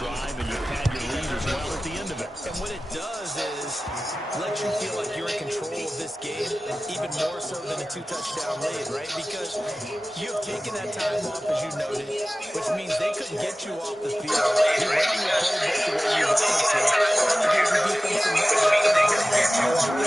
drive, and you pad your lead as well at the end of it. And what it does is let you feel like you're in control of this game, even more so than a 2-touchdown lead, right? Because you have taken that time off, as you noted, which means they couldn't get you off the field. You ran your playbook the way you wanted to, and you gave the defense some rest. How do you get comfortable in that situation?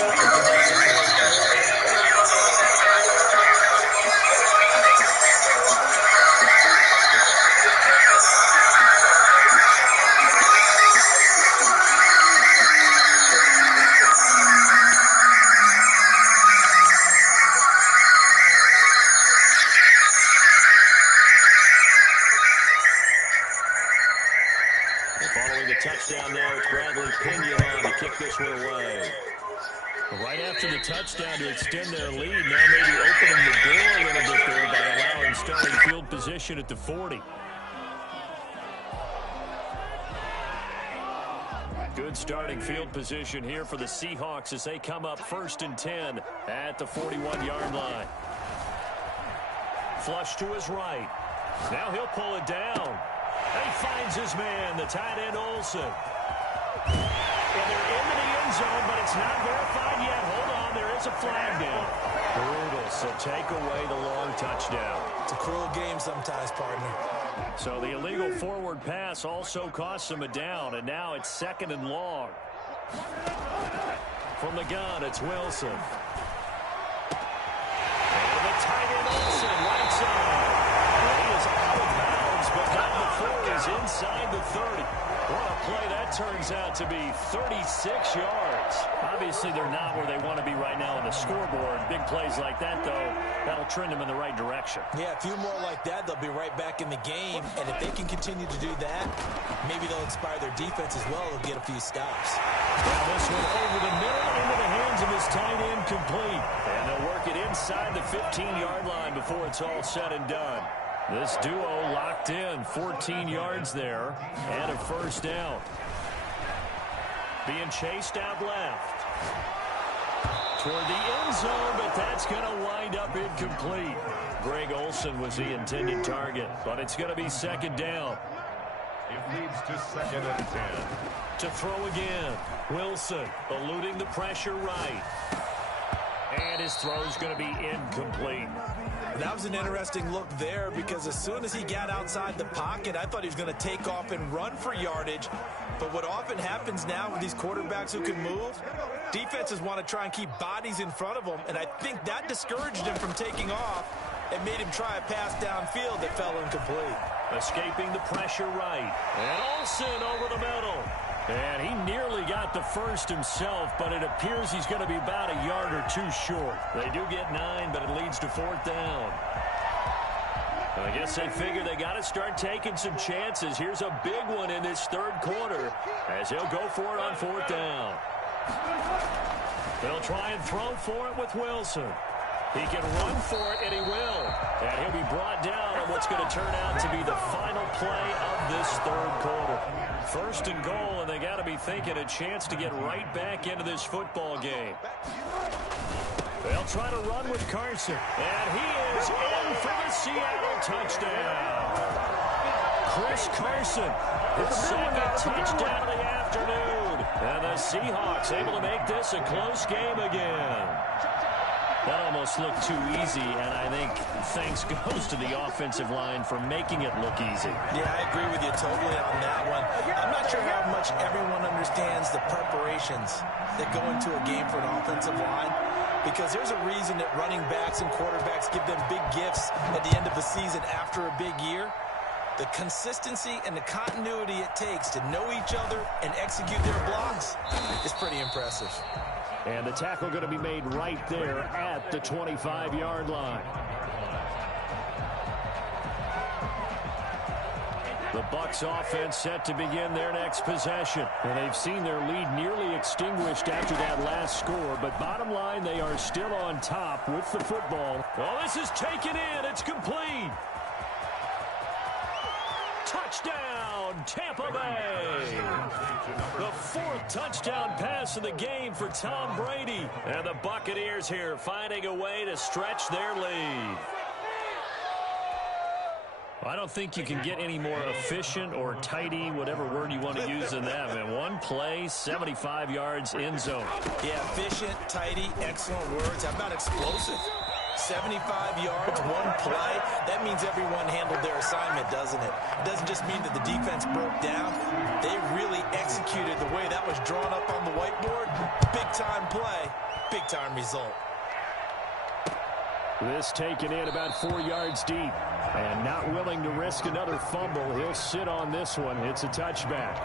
Touchdown now. It's Bradley Pinion to kick this one away. Right after the touchdown to extend their lead, now maybe opening the door a little bit there by allowing starting field position at the 40. Good starting field position here for the Seahawks as they come up 1st and 10 at the 41-yard line. Flush to his right. Now he'll pull it down. He finds his man, the tight end Olsen. And they're into the end zone, but it's not verified yet. Hold on, there is a flag down. Brutal, so take away the long touchdown. It's a cruel game sometimes, partner. So the illegal forward pass also costs him a down, and now it's 2nd and long. From the gun, it's Wilson. And the tight end Olsen, right side. He is out of bounds, but not before he's inside the 30. What a play that turns out to be, 36 yards. Obviously, they're not where they want to be right now on the scoreboard. Big plays like that, though, that'll trend them in the right direction. Yeah, a few more like that, they'll be right back in the game. And if they can continue to do that, maybe they'll inspire their defense as well. They'll get a few stops. Now this one over the middle into the hands of his tight end, complete. And they'll work it inside the 15-yard line before it's all said and done. This duo locked in, 14 yards there, and a 1st down. Being chased out left. Toward the end zone, but that's going to wind up incomplete. Greg Olsen was the intended target, but it's going to be 2nd down. It leads to 2nd and 10. To throw again. Wilson eluding the pressure right. And his throw is going to be incomplete. That was an interesting look there because as soon as he got outside the pocket, I thought he was going to take off and run for yardage. But what often happens now with these quarterbacks who can move, defenses want to try and keep bodies in front of them, and I think that discouraged him from taking off and made him try a pass downfield that fell incomplete. Escaping the pressure right. And Olsen over the middle. And he nearly got the first himself, but it appears he's going to be about a yard or two short. They do get 9, but it leads to 4th down. I guess they figure they got to start taking some chances. Here's a big one in this 3rd quarter as he'll go for it on 4th down. They'll try and throw for it with Wilson. He can run for it, and he will. And he'll be brought down on what's going to turn out to be the final play of this 3rd quarter. 1st and goal, and they got to be thinking a chance to get right back into this football game. They'll try to run with Carson, and he is in for the Seattle touchdown. Chris Carson, his 2nd touchdown of the afternoon. And the Seahawks able to make this a close game again. That almost looked too easy, and I think thanks goes to the offensive line for making it look easy. Yeah, I agree with you totally on that one. I'm not sure how much everyone understands the preparations that go into a game for an offensive line, because there's a reason that running backs and quarterbacks give them big gifts at the end of the season after a big year. The consistency and the continuity it takes to know each other and execute their blocks is pretty impressive. And the tackle going to be made right there at the 25-yard line. The Bucs offense set to begin their next possession. And they've seen their lead nearly extinguished after that last score. But bottom line, they are still on top with the football. Oh, this is taken in. It's complete. Touchdown, Tampa Bay. The 4th touchdown pass of the game for Tom Brady. And the Buccaneers here finding a way to stretch their lead. I don't think you can get any more efficient or tidy, whatever word you want to use in that. Man, one play, 75 yards in zone. Yeah, efficient, tidy, excellent words. How about explosive? 75 yards, one play. That means everyone handled their assignment, doesn't it? It doesn't just mean that the defense broke down. They really executed the way that was drawn up on the whiteboard. Big-time play, big-time result. This taken in about 4 yards deep. And not willing to risk another fumble. He'll sit on this one. It's a touchback.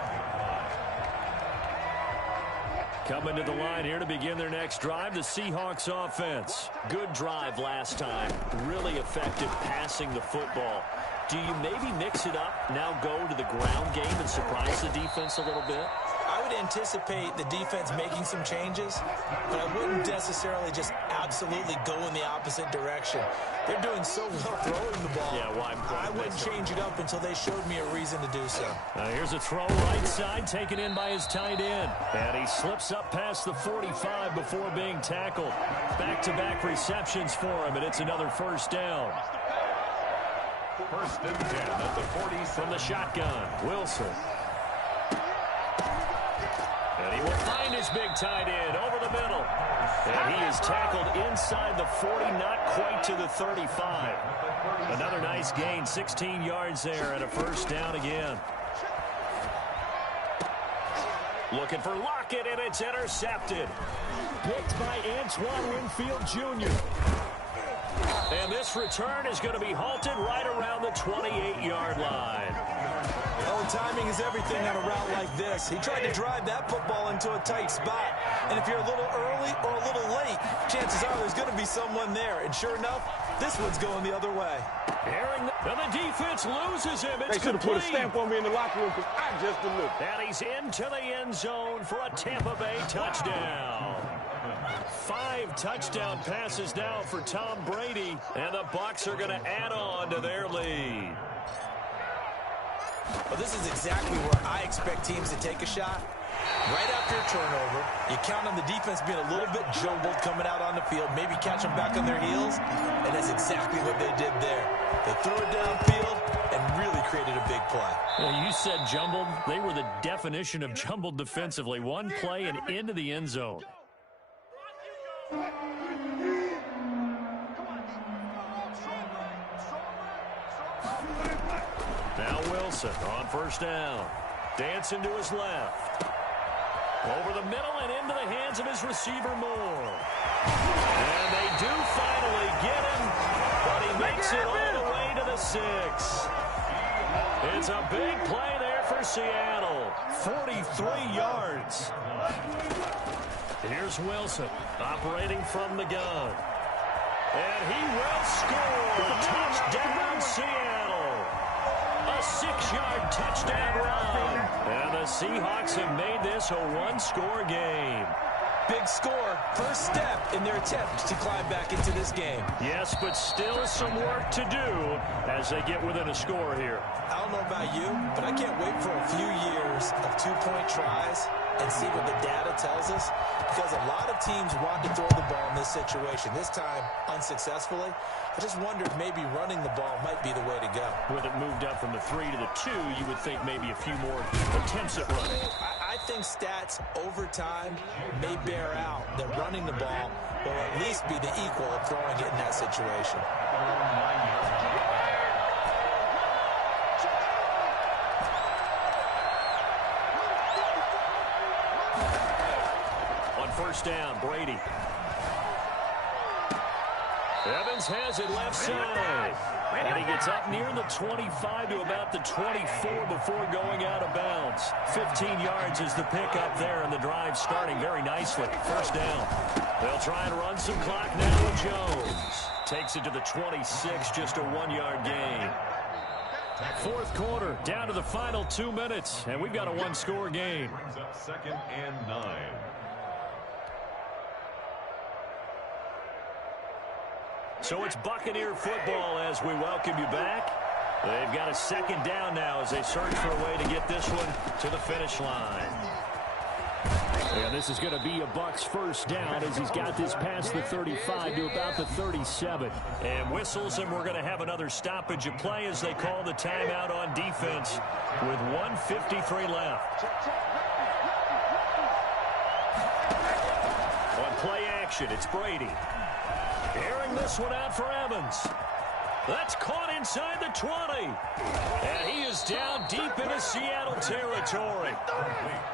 Coming to the line here to begin their next drive, the Seahawks offense. Good drive last time. Really effective passing the football. Do you maybe mix it up, now go to the ground game and surprise the defense a little bit? I would anticipate the defense making some changes, but I wouldn't necessarily just absolutely go in the opposite direction. They're doing so well throwing the ball. Yeah, well, I wouldn't change it up until they showed me a reason to do so. Here's a throw right side, taken in by his tight end. And he slips up past the 45 before being tackled. Back-to-back receptions for him, and it's another first down. First and 10 at the 40 from the shotgun. Wilson. And he will find his big tight end over the middle. And he is tackled inside the 40, not quite to the 35. Another nice gain, 16 yards there and a first down again. Looking for Lockett, and it's intercepted. Picked by Antoine Winfield Jr. And this return is going to be halted right around the 28-yard line. Oh, timing is everything on a route like this. He tried to drive that football into a tight spot. And if you're a little early or a little late, chances are there's going to be someone there. And sure enough, this one's going the other way. And the defense loses him. It's they should have put a stamp on me in the locker room because I just delivered. And he's into the end zone for a Tampa Bay touchdown. 5 touchdown passes now for Tom Brady, and the Bucs are going to add on to their lead. Well, this is exactly where I expect teams to take a shot. Right after a turnover, you count on the defense being a little bit jumbled coming out on the field, maybe catch them back on their heels, and that's exactly what they did there. They threw it downfield and really created a big play. Well, you said jumbled. They were the definition of jumbled defensively. One play and into the end zone. Now Wilson on first down. Dancing to his left. Over the middle and into the hands of his receiver Moore. And they do finally get him, but he makes it all the way to the 6. It's a big play there for Seattle. 43 yards. Here's Wilson operating from the gun. And he will score. Touchdown, Seattle. A 6-yard touchdown run. And the Seahawks have made this a one-score game. Big score. First step in their attempt to climb back into this game. Yes, but still some work to do as they get within a score here. I don't know about you, but I can't wait for a few years of two-point tries and see what the data tells us, because a lot of teams want to throw the ball in this situation. This time, unsuccessfully. I just wonder if maybe running the ball might be the way to go. With it moved up from the 3 to the 2, you would think maybe a few more attempts at running. I think stats over time may bear out that running the ball will at least be the equal of throwing it in that situation. First down, Brady. Evans has it left side. And he gets up near the 25 to about the 24 before going out of bounds. 15 yards is the pickup there, and the drive starting very nicely. First down. They'll try and run some clock now with Jones. Takes it to the 26, just a 1-yard gain. Fourth quarter, down to the final 2 minutes, and we've got a one-score game. Brings up 2nd and 9. So it's Buccaneer football as we welcome you back. They've got a second down now as they search for a way to get this one to the finish line. Yeah, And this is going to be a Bucs first down as he's got this past the 35 to about the 37. And whistles, and we're going to have another stoppage of play as they call the timeout on defense with 1:53 left. On play action, it's Brady. Airing this one out for Evans. That's caught inside the 20. And he is down deep into Seattle territory.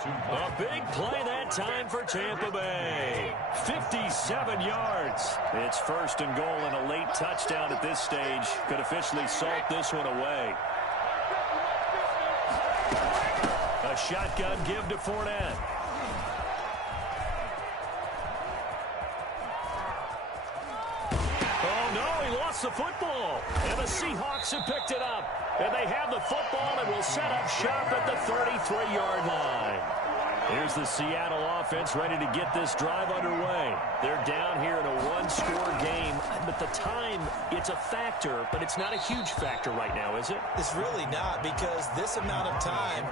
A big play that time for Tampa Bay. 57 yards. It's first and goal, and a late touchdown at this stage could officially salt this one away. A shotgun give to Fournette. The football, and the Seahawks have picked it up, and they have the football and will set up shop at the 33-yard line. Here's the Seattle offense ready to get this drive underway. They're down here in a one-score game, but the time, it's a factor, but it's not a huge factor right now, is it? It's really not, because this amount of time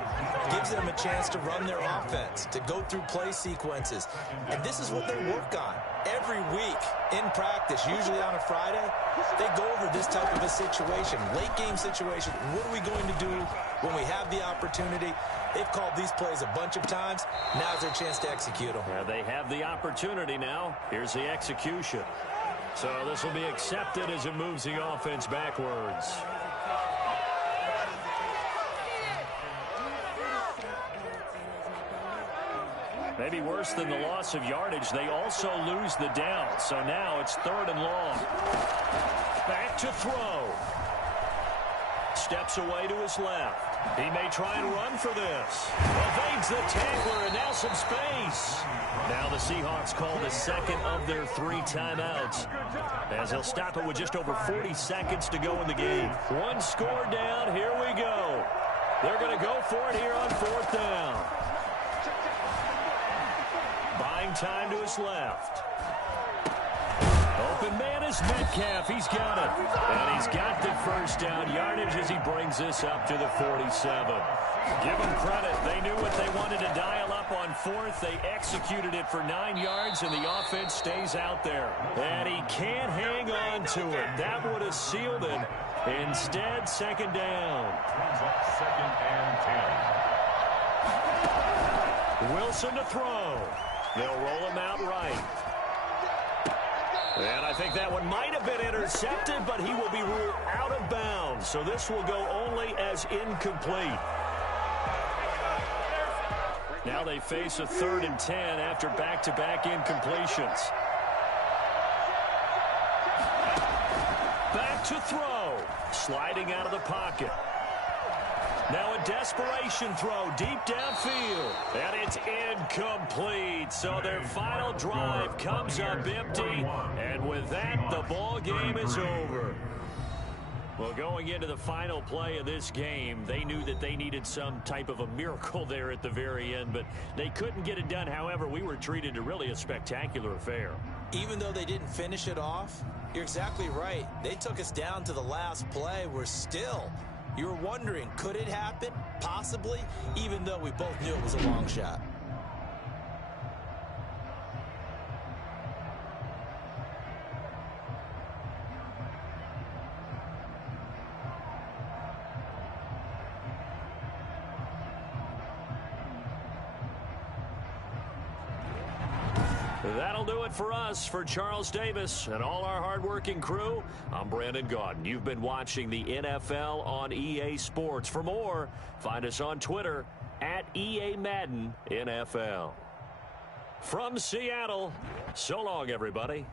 gives them a chance to run their offense, to go through play sequences, and this is what they work on every week in practice, usually on a Friday. They go over this type of a situation, late game situation. What are we going to do when we have the opportunity? They've called these plays a bunch of times. Now's their chance to execute them. They have the opportunity now. Here's the execution. So this will be accepted as it moves the offense backwards. Maybe worse than the loss of yardage, they also lose the down. So now it's 3rd and long. Back to throw. Steps away to his left. He may try and run for this. Evades the tackler, and now some space. Now the Seahawks call the second of their 3 timeouts, as they'll stop it with just over 40 seconds to go in the game. One score down. Here we go. They're going to go for it here on 4th down. Buying time to his left. Open man is Metcalf. He's got it. And he's got the first down yardage as he brings this up to the 47. Give them credit. They knew what they wanted to dial up on 4th. They executed it for 9 yards, and the offense stays out there. And he can't hang on to it. That would have sealed it. Instead, 2nd down. 2nd and 10. Wilson to throw. They'll roll him out right. And I think that one might have been intercepted, but he will be ruled out of bounds. So this will go only as incomplete. Now they face a 3rd and 10 after back-to-back incompletions. Back to throw. Sliding out of the pocket. Now a desperation throw deep downfield. And it's incomplete. So their final drive comes up empty. And with that, the ball game is over. Well, going into the final play of this game, they knew that they needed some type of a miracle there at the very end, but they couldn't get it done. However, we were treated to really a spectacular affair. Even though they didn't finish it off, you're exactly right. They took us down to the last play. We're still... You were wondering, could it happen? Possibly, even though we both knew it was a long shot. That'll do it for us. For Charles Davis and all our hardworking crew, I'm Brandon Gaudin. You've been watching the NFL on EA Sports. For more, find us on Twitter at EA Madden NFL. From Seattle, so long, everybody.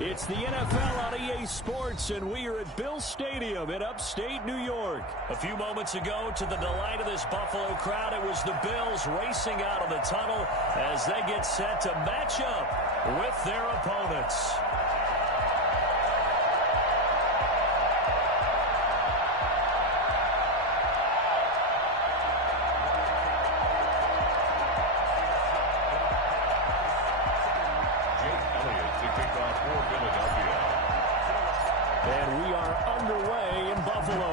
It's the NFL on EA Sports, and we are at Bill Stadium in upstate New York. A few moments ago, to the delight of this Buffalo crowd, it was the Bills racing out of the tunnel as they get set to match up with their opponents. And we are underway in Buffalo.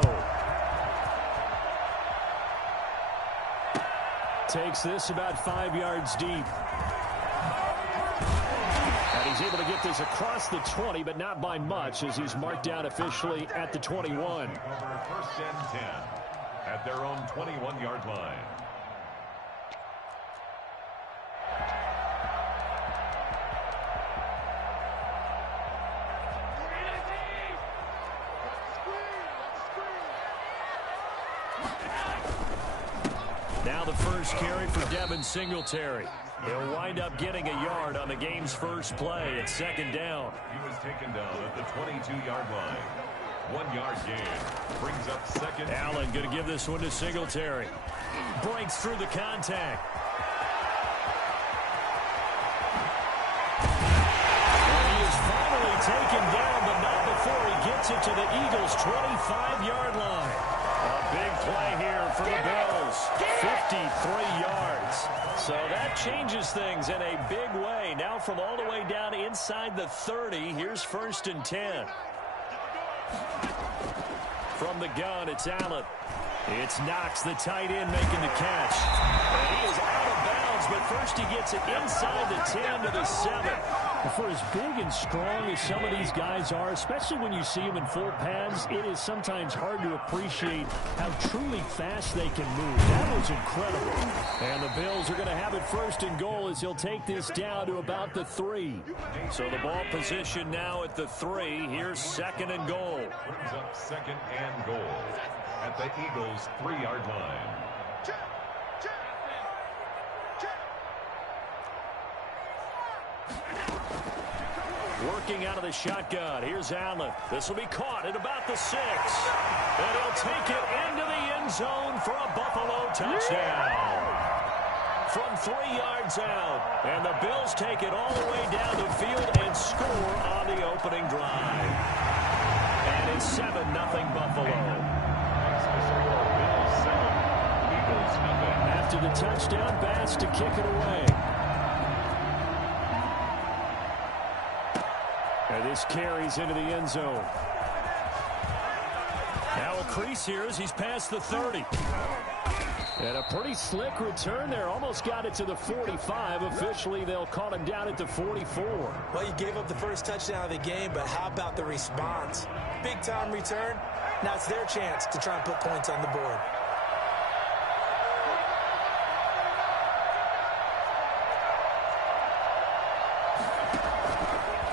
Takes this about 5 yards deep. And he's able to get this across the 20, but not by much, as he's marked down officially at the 21. First and 10 at their own 21-yard line. Now the first carry for Devin Singletary. He'll wind up getting a yard on the game's first play at second down. He was taken down at the 22-yard line. 1 yard gain. Brings up second. Allen going to give this one to Singletary. Breaks through the contact. And he is finally taken down, but not before he gets it to the Eagles' 25-yard line. A big play here for the Bills. 53 yards. So that changes things in a big way. Now from all the way down inside the 30, here's first and 10. From the gun, it's Allen. It's Knox, the tight end, making the catch. And he is out of bounds, but first he gets it inside the 10 to the 7. For as big and strong as some of these guys are, especially when you see them in full pads, it is sometimes hard to appreciate how truly fast they can move. That was incredible. And the Bills are going to have it first and goal as he'll take this down to about the 3. So the ball position now at the 3. Here's second and goal. Brings up second and goal at the Eagles' 3-yard line. Working out of the shotgun. Here's Allen. This will be caught at about the 6. And he'll take it into the end zone for a Buffalo touchdown. From 3 yards out. And the Bills take it all the way down the field and score on the opening drive. And it's 7-0 Buffalo. After the touchdown, Bass to kick it away. And this carries into the end zone. Now a crease here as he's past the 30. And a pretty slick return there. Almost got it to the 45. Officially, they'll call him down at the 44. Well, you gave up the first touchdown of the game, but how about the response? Big-time return. Now it's their chance to try and put points on the board.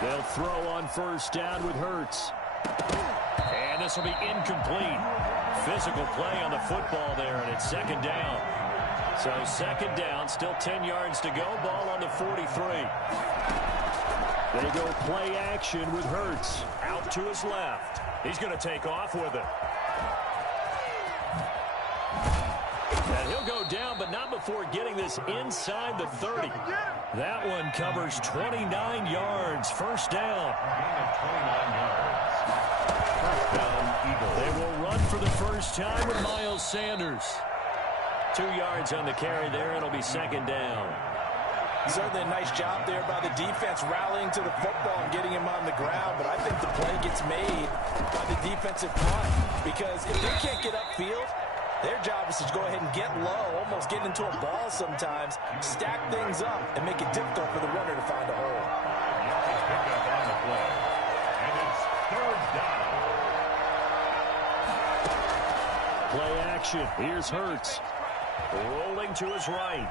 They'll throw on first down with Hurts. And this will be incomplete. Physical play on the football there, and it's second down. So second down, still 10 yards to go. Ball on the 43. They go play action with Hurts. Out to his left. He's going to take off with it. And he'll go down, but not before getting this inside the 30. That one covers 29 yards. First down. 29 yards. First down, Eagles. They will run for the first time with Miles Sanders. 2 yards on the carry there. It'll be second down. Certainly a nice job there by the defense rallying to the football and getting him on the ground, but I think the play gets made by the defensive front because if they can't get upfield, their job is to go ahead and get low, almost get into a ball sometimes, stack things up, and make it difficult for the runner to find a hole. Pick up on the play. And it's third down. Play action. Here's Hurts. Rolling to his right.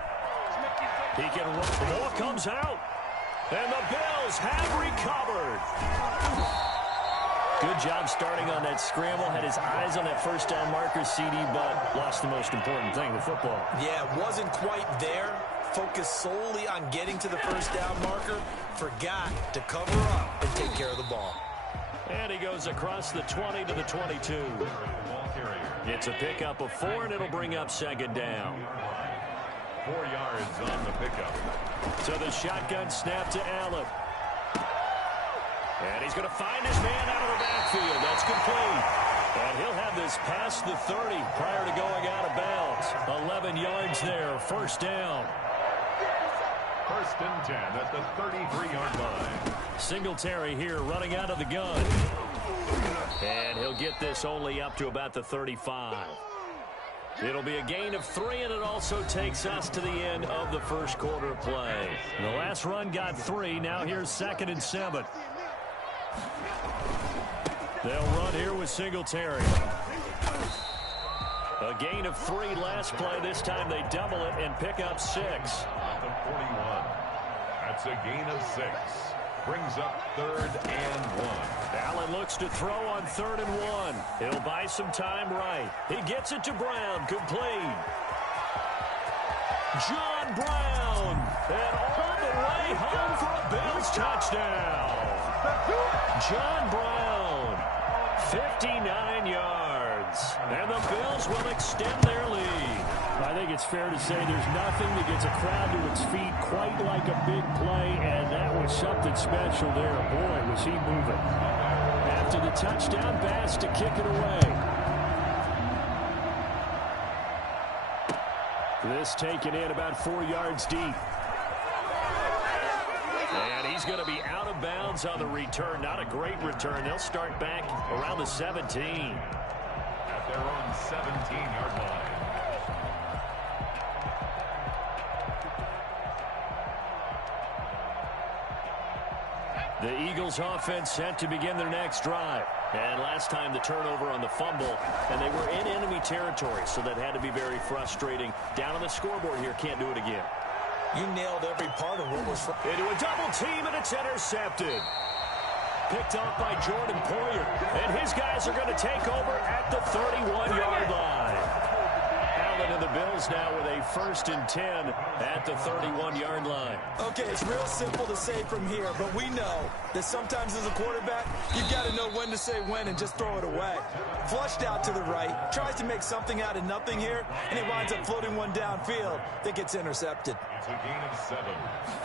He can run. The ball comes out. And the Bills have recovered. Good job starting on that scramble. Had his eyes on that first down marker, CD, but lost the most important thing, the football. Yeah, it wasn't quite there. focused solely on getting to the first down marker, forgot to cover up and take care of the ball. And he goes across the 20 to the 22. It's a pickup of 4, and it'll bring up second down. 4 yards on the pickup. So the shotgun snap to Allen. And he's going to find his man out of the backfield. That's complete. And he'll have this past the 30 prior to going out of bounds. 11 yards there, first down. First and 10 at the 33-yard line. Singletary here running out of the gun. And he'll get this only up to about the 35. It'll be a gain of 3, and it also takes us to the end of the first quarter of play. The last run got 3. Now here's 2nd and 7. They'll run here with Singletary. A gain of 3 last play. This time they double it and pick up 6. At the 41. That's a gain of 6. Brings up 3rd and 1. Allen looks to throw on 3rd and 1. He'll buy some time right. He gets it to Brown. Complete. John Brown. And all the way home for a Bills touchdown. John Brown. 59 yards. And the Bills will extend their lead. I think it's fair to say there's nothing that gets a crowd to its feet quite like a big play, and that was something special there. Boy, was he moving. After the touchdown, Bass to kick it away. This taken in about 4 yards deep. And he's going to be out of bounds on the return. Not a great return. They'll start back around the 17. At their own 17-yard line. The Eagles offense set to begin their next drive. And last time the turnover on the fumble, and they were in enemy territory, so that had to be very frustrating. Down on the scoreboard here, can't do it again. You nailed every part of what was... Into a double team, and it's intercepted. Picked off by Jordan Poyer. And his guys are going to take over at the 31-yard line. Allen and the Bills now with a 1st and 10 at the 31-yard line. Okay, it's real simple to say from here, but we know that sometimes as a quarterback, you've got to know when to say when and just throw it away. Flushed out to the right, tries to make something out of nothing here, and he winds up floating one downfield that gets intercepted. It's a gain of 7.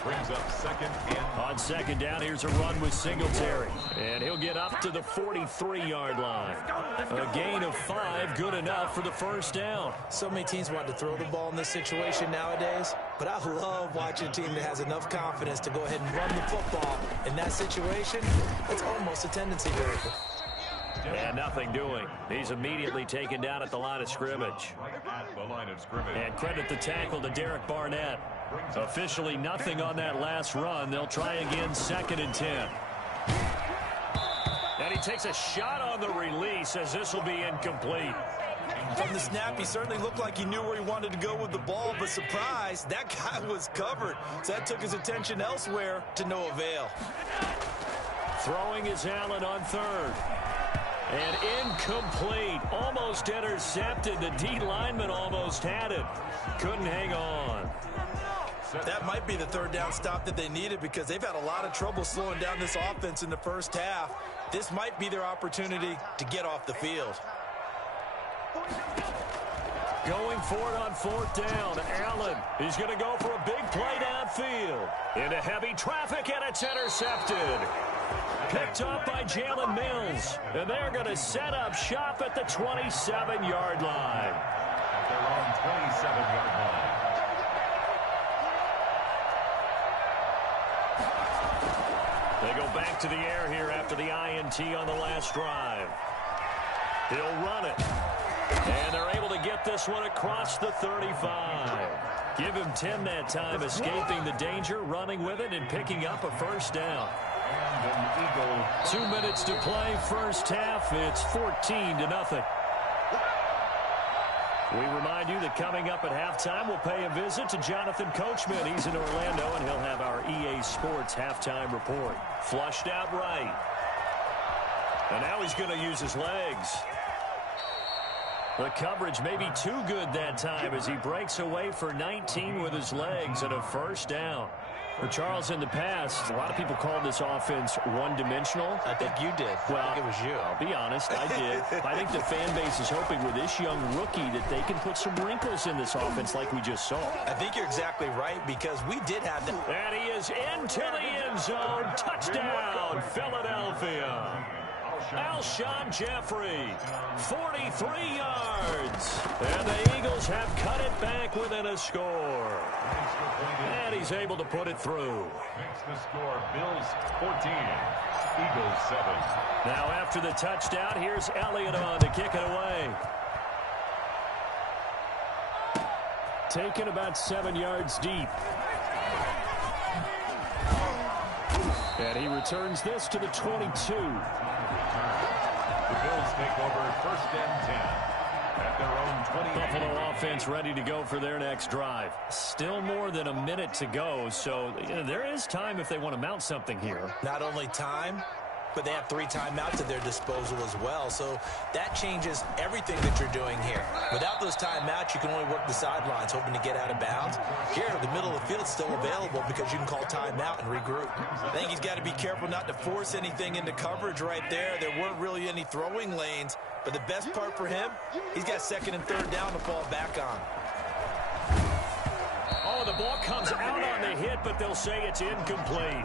Brings up 2nd and... On 2nd down, here's a run with Singletary. And he'll get up to the 43-yard line. A gain of 5, good enough for the first down. So many teams want to throw the ball in this situation nowadays, but I love watching a team that has enough confidence to go ahead and run the football. In that situation, it's almost a tendency variable. And nothing doing. He's immediately taken down at the line of scrimmage. At the line of scrimmage. And credit the tackle to Derek Barnett. Officially nothing on that last run. They'll try again, 2nd and 10. And he takes a shot on the release as this will be incomplete. From the snap, he certainly looked like he knew where he wanted to go with the ball, but surprise, that guy was covered. So that took his attention elsewhere to no avail. Throwing is Allen on 3rd. And incomplete. Almost intercepted. The D lineman almost had it. Couldn't hang on. That might be the 3rd down stop that they needed because they've had a lot of trouble slowing down this offense in the first half. This might be their opportunity to get off the field. Going for it on 4th down. Allen, he's going to go for a big play downfield. Into heavy traffic, and it's intercepted. Picked up by Jalen Mills. And they're going to set up shop at the 27-yard line. At their own 27-yard line. They go back to the air here after the INT on the last drive. He'll run it. And they're able to get this one across the 35. Give him 10 that time, escaping the danger, running with it, and picking up a first down. And an Eagle. 2 minutes to play, first half. It's 14-0. We remind you that coming up at halftime, we'll pay a visit to Jonathan Coachman. He's in Orlando, and he'll have our EA Sports halftime report. Flushed out right. And now he's going to use his legs. The coverage may be too good that time as he breaks away for 19 with his legs and a first down. For Charles, in the past, a lot of people called this offense one-dimensional. I think you did. Well, I think it was you. I'll be honest, I did. I think the fan base is hoping with this young rookie that they can put some wrinkles in this offense like we just saw. I think you're exactly right because we did have that. And he is into the end zone. Touchdown, Philadelphia. Alshon Jeffrey, 43 yards. And the Eagles have cut it back within a score. And he's able to put it through. Makes the score Bills 14, Eagles 7. Now after the touchdown, here's Elliott on to kick it away. Taken about 7 yards deep. And he returns this to the 22. The Bills take over first and 10 at their own 28. Buffalo offense ready to go for their next drive. Still more than a minute to go, so there is time if they want to mount something here. Not only time, but they have 3 timeouts at their disposal as well. So that changes everything that you're doing here. Without those timeouts, you can only work the sidelines, hoping to get out of bounds. Here, the middle of the field is still available because you can call timeout and regroup. I think he's got to be careful not to force anything into coverage right there. There weren't really any throwing lanes. But the best part for him, he's got 2nd and 3rd down to fall back on. Oh, the ball comes out on the hit, but they'll say it's incomplete.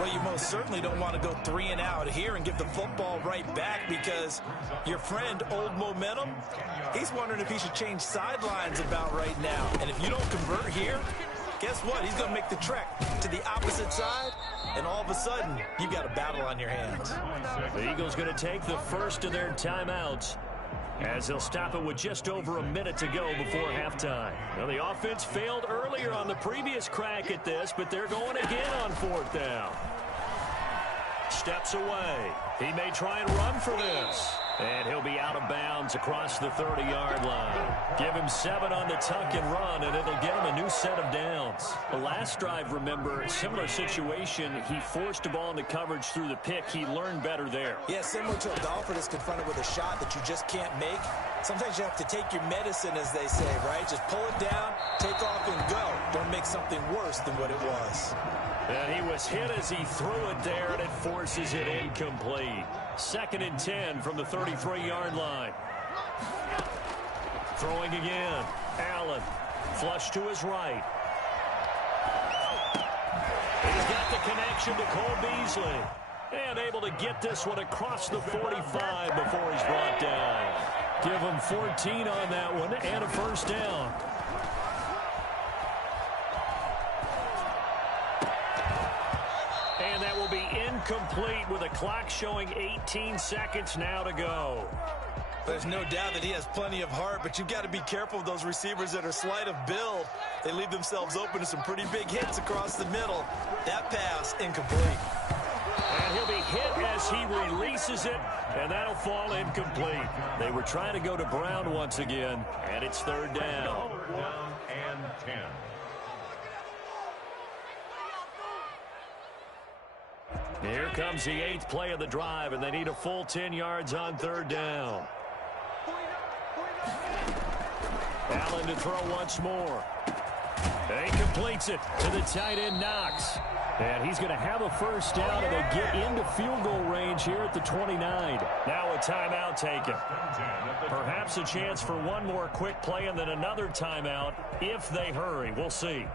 Well, you most certainly don't want to go 3 and out here and give the football right back because your friend, Old Momentum, he's wondering if he should change sidelines about right now. And if you don't convert here, guess what? He's going to make the trek to the opposite side, and all of a sudden, you've got a battle on your hands. The Eagles going to take the first of their timeouts as they'll stop it with just over a minute to go before halftime. Now, the offense failed earlier on the previous crack at this, but they're going again on 4th down. Steps away. He may try and run for this. And he'll be out of bounds across the 30-yard line. Give him 7 on the tuck and run, and it'll get him a new set of downs. The last drive, remember, similar situation. He forced the ball into coverage through the pick. He learned better there. Yeah, similar to a golfer that's confronted with a shot that you just can't make. Sometimes you have to take your medicine, as they say, right? Just pull it down, take off, and go. Don't make something worse than what it was. And he was hit as he threw it there, and it forces it incomplete. 2nd and 10 from the 33-yard line. Throwing again. Allen. Flush to his right. He's got the connection to Cole Beasley. And able to get this one across the 45 before he's brought down. Give him 14 on that one and a first down. And that will be incomplete with a clock showing 18 seconds now to go. There's no doubt that he has plenty of heart, but you've got to be careful of those receivers that are slight of build. They leave themselves open to some pretty big hits across the middle. That pass, incomplete. And he'll be hit as he releases it, and that'll fall incomplete. They were trying to go to Brown once again, and it's 3rd down. 3rd down and 10. Here comes the 8th play of the drive, and they need a full 10 yards on 3rd down. Allen to throw once more. And he completes it to the tight end, Knox. And he's going to have a first down, and they get into field goal range here at the 29. Now a timeout taken. Perhaps a chance for one more quick play and then another timeout if they hurry. We'll see.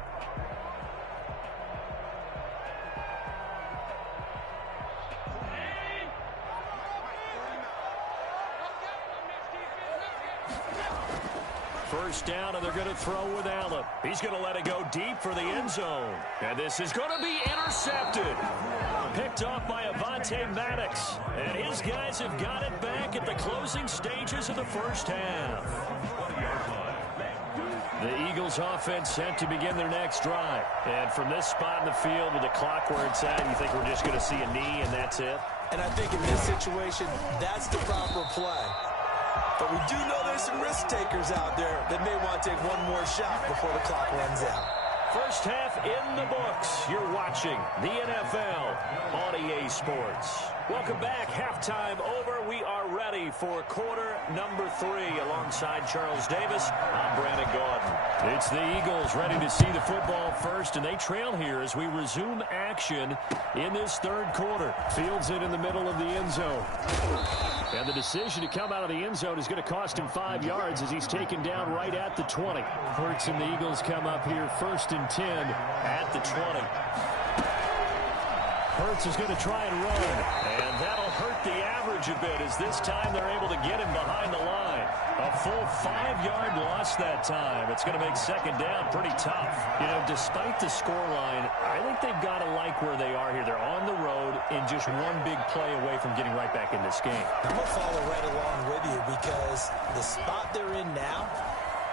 First down, and they're going to throw with Allen. He's going to let it go deep for the end zone. And this is going to be intercepted. Picked off by Avonte Maddox. And his guys have got it back at the closing stages of the first half. The Eagles offense set to begin their next drive. And from this spot in the field with the clock where it's at, you think we're just going to see a knee and that's it? And I think in this situation, that's the proper play. But we do know there's some risk takers out there that may want to take one more shot before the clock runs out. First half in the books. You're watching the NFL on EA Sports. Welcome back. Halftime over. We are ready for quarter number 3. Alongside Charles Davis, I'm Brandon Gaudin. It's the Eagles ready to see the football first, and they trail here as we resume action in this third quarter. Fields it in the middle of the end zone. And the decision to come out of the end zone is going to cost him 5 yards as he's taken down right at the 20. Hurts and the Eagles come up here 1st and 10 at the 20. Hurts is going to try and run, and that'll hurt the average a bit as this time they're able to get him behind the line. A full 5-yard loss that time. It's going to make second down pretty tough. You know, despite the scoreline, I think they've got to like where they are here. They're on the road and just one big play away from getting right back in this game. I'm going to follow right along with you because the spot they're in now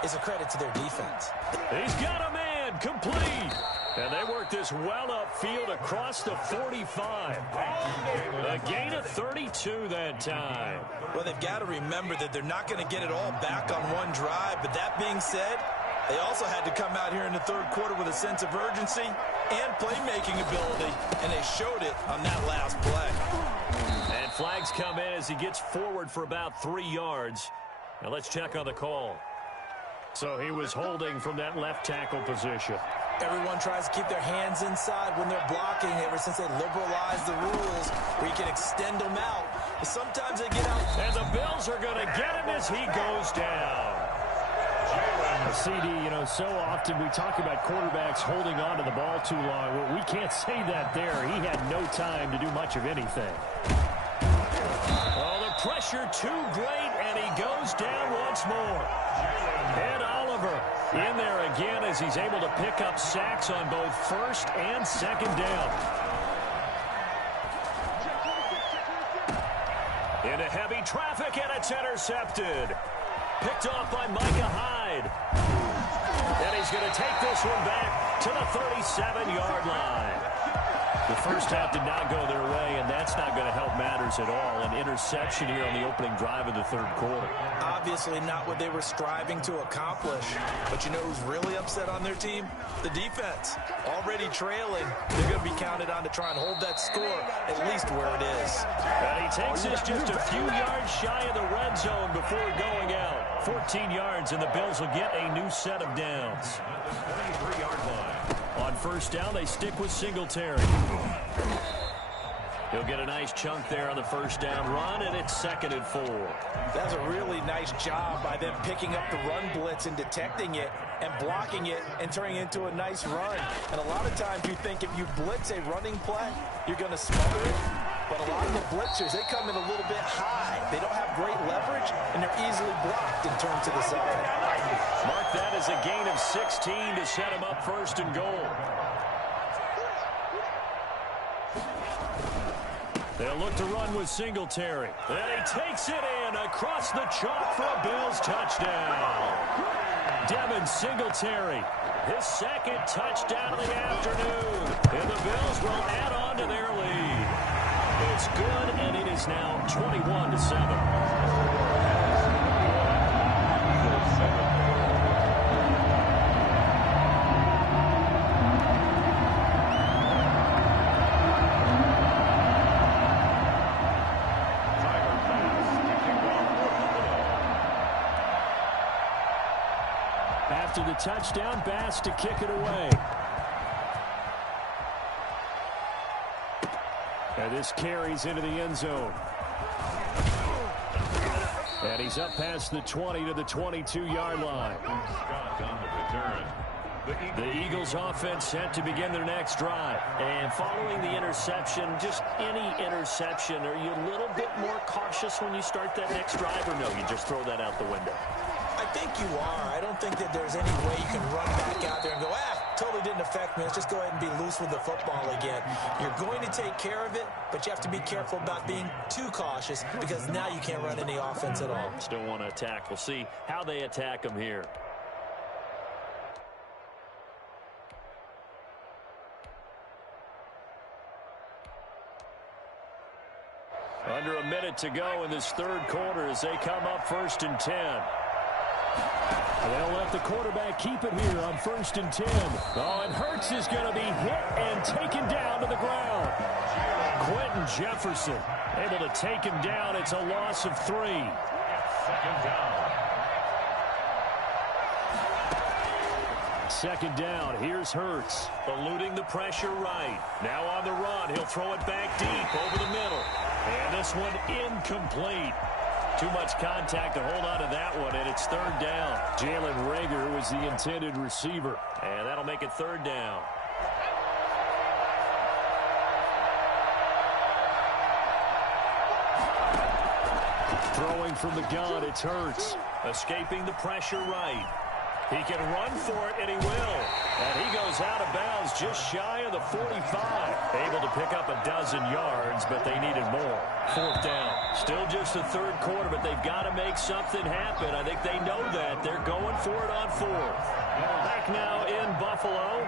is a credit to their defense. He's got a man complete. And they work this well upfield across the 45. A gain of 32 that time. Well, they've got to remember that they're not going to get it all back on one drive. But that being said, they also had to come out here in the third quarter with a sense of urgency and playmaking ability. And they showed it on that last play. And flags come in as he gets forward for about 3 yards. Now let's check on the call. So he was holding from that left tackle position. Everyone tries to keep their hands inside when they're blocking ever since they liberalized the rules where you can extend them out. But sometimes they get out. And the Bills are going to get him as he goes down. CD, you know, so often we talk about quarterbacks holding on to the ball too long. Well, we can't say that there. He had no time to do much of anything. Oh, the pressure too great, and he goes down once more. And Oliver in there again as he's able to pick up sacks on both first and second down. Into heavy traffic, and it's intercepted. Picked off by Micah Hyde. And he's going to take this one back to the 37-yard line. The first half did not go their way, and that's not going to help matters at all. An interception here on the opening drive of the third quarter. Obviously not what they were striving to accomplish. But you know who's really upset on their team? The defense. Already trailing. They're going to be counted on to try and hold that score at least where it is. And he takes this just a few yards shy of the red zone before going out. 14 yards, and the Bills will get a new set of downs. 23-yard line. On first down, they stick with Singletary. He'll get a nice chunk there on the first down run, and it's 2nd and 4. That's a really nice job by them picking up the run blitz and detecting it and blocking it and turning it into a nice run. And a lot of times you think if you blitz a running play, you're going to smother it. But a lot of the blitzers, they come in a little bit high. They don't have great leverage, and they're easily blocked and turned to the side. Mark that as a gain of 16 to set him up 1st and goal. They'll look to run with Singletary. And he takes it in across the chalk for a Bills touchdown. Devin Singletary, his 2nd touchdown of the afternoon. And the Bills will add on to their lead. It's good, and it is now 21-7. After the touchdown, Bass to kick it away. And this carries into the end zone. And he's up past the 20 to the 22-yard line. Scott on the return. The Eagles offense set to begin their next drive. And following the interception, just any interception, are you a little bit more cautious when you start that next drive, or no, you just throw that out the window? I think you are. I don't think that there's any way you can run back out there and go, totally didn't affect me. Let's just go ahead and be loose with the football again. You're going to take care of it, but you have to be careful about being too cautious because now you can't run any offense at all. Still want to attack. We'll see how they attack them here. Under a minute to go in this third quarter as they come up 1st and 10. They'll let the quarterback keep it here on 1st and 10. Oh, and Hurts is going to be hit and taken down to the ground. Quentin Jefferson able to take him down. It's a loss of 3. 2nd down. 2nd down. Here's Hurts. Eluding the pressure right. Now on the run. He'll throw it back deep over the middle. And this one incomplete. Too much contact to hold on to that one, and it's 3rd down. Jalen Reagor was the intended receiver, and that'll make it 3rd down. Throwing from the gun, it's Hurts. Escaping the pressure right. He can run for it, and he will. And he goes out of bounds just shy of the 45. Able to pick up a dozen yards, but they needed more. 4th down. Still just the 3rd quarter, but they've got to make something happen. I think they know that. They're going for it on 4th. Back now in Buffalo.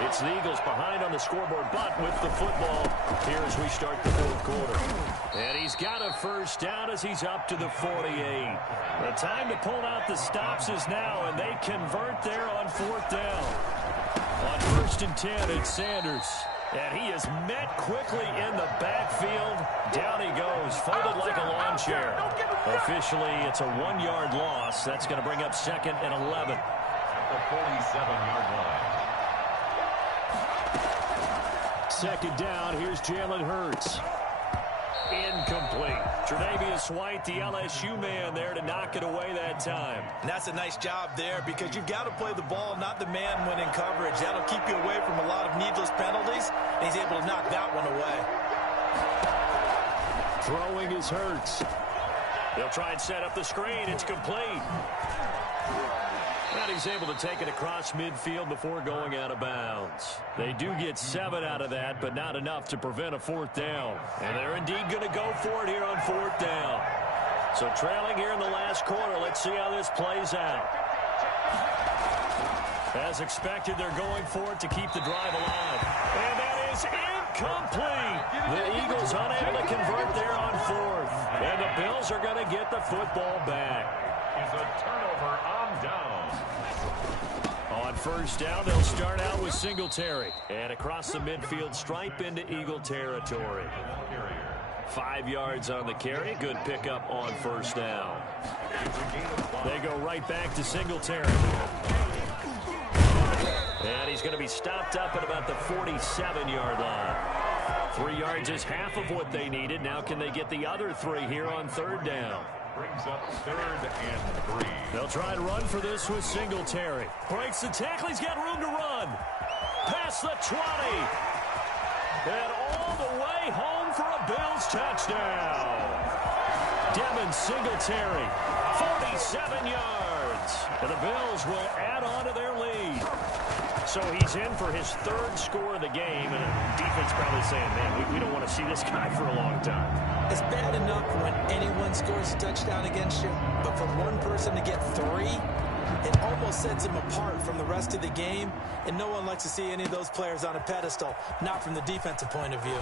It's the Eagles behind on the scoreboard, but with the football here as we start the 4th quarter. And he's got a 1st down as he's up to the 48. The time to pull out the stops is now, and they convert there on 4th down. On 1st and 10, it's Sanders. And he is met quickly in the backfield. Down he goes, folded like a lawn chair. Officially, it's a 1-yard loss. That's going to bring up 2nd and 11. At the 47-yard line. 2nd down, here's Jalen Hurts. Incomplete. Tre'Davious White, the LSU man there to knock it away that time. And that's a nice job there because you've got to play the ball, not the man when in coverage. That'll keep you away from a lot of needless penalties, and he's able to knock that one away. Throwing is Hurts. They'll try and set up the screen. It's complete. And he's able to take it across midfield before going out of bounds. They do get 7 out of that, but not enough to prevent a 4th down. And they're indeed going to go for it here on 4th down. So trailing here in the last quarter. Let's see how this plays out. As expected, they're going for it to keep the drive alive. And that is incomplete. The Eagles unable to convert there on 4th. And the Bills are going to get the football back. Is a turnover on down. On 1st down, they'll start out with Singletary. And across the midfield stripe into Eagle territory. 5 yards on the carry. Good pickup on 1st down. They go right back to Singletary. And he's going to be stopped up at about the 47-yard line. 3 yards is half of what they needed. Now can they get the other 3 here on 3rd down? Brings up 3rd and 3. They'll try and run for this with Singletary. Breaks the tackle. He's got room to run. Past the 20. And all the way home for a Bills touchdown. Devin Singletary, 47 yards. And the Bills will add on to their lead. So he's in for his 3rd score of the game, and the defense probably saying, man, we don't want to see this guy for a long time. It's bad enough when anyone scores a touchdown against you, but for one person to get 3, it almost sets him apart from the rest of the game, and no one likes to see any of those players on a pedestal, not from the defensive point of view.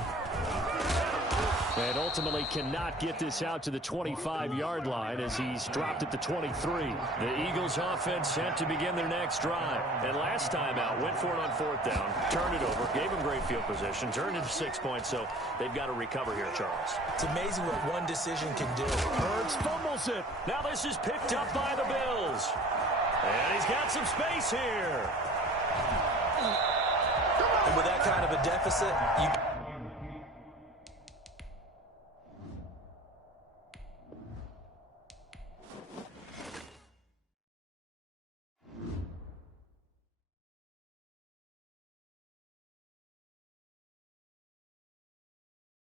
And ultimately cannot get this out to the 25-yard line as he's dropped at the 23. The Eagles offense set to begin their next drive. And last time out, went for it on 4th down, turned it over, gave them great field position, turned it to 6 points, so they've got to recover here, Charles. It's amazing what one decision can do. Hurts fumbles it. Now this is picked up by the Bills. And he's got some space here. And with that kind of a deficit, you